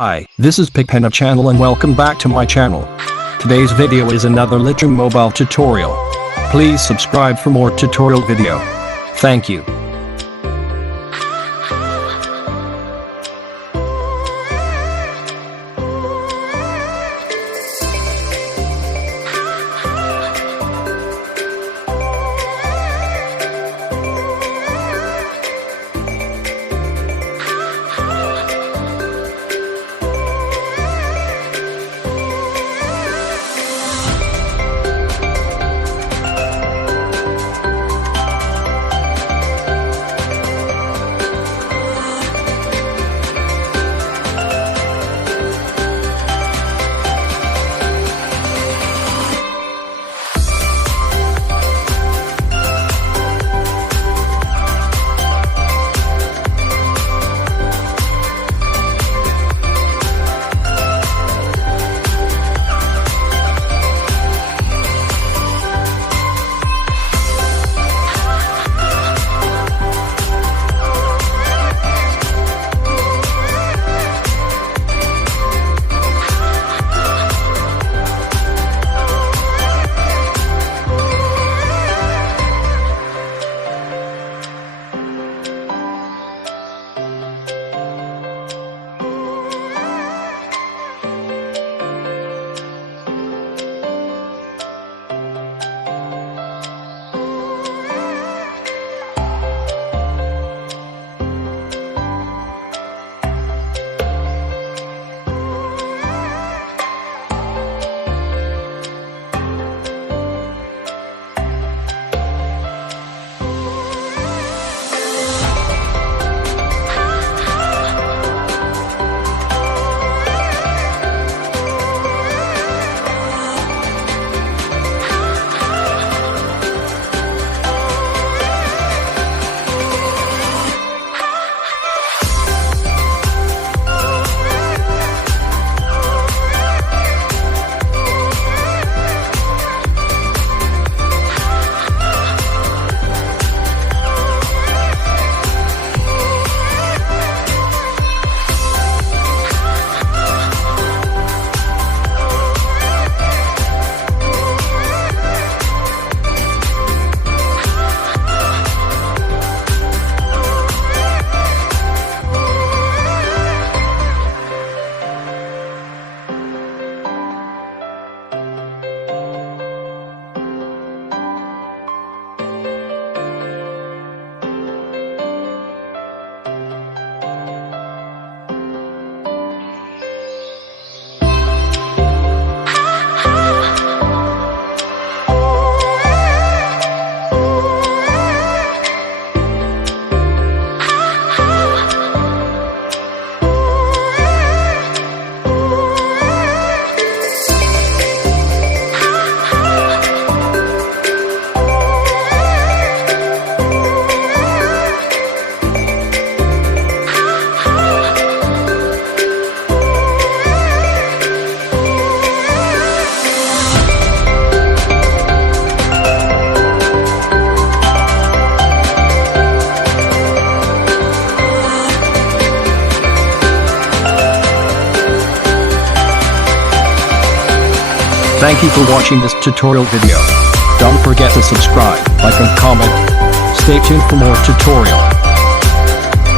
Hi, this is PipPena channel and welcome back to my channel. Today's video is another Lightroom mobile tutorial. Please subscribe for more tutorial video. Thank you. Thank you for watching this tutorial video. Don't forget to subscribe, like and comment. Stay tuned for more tutorial.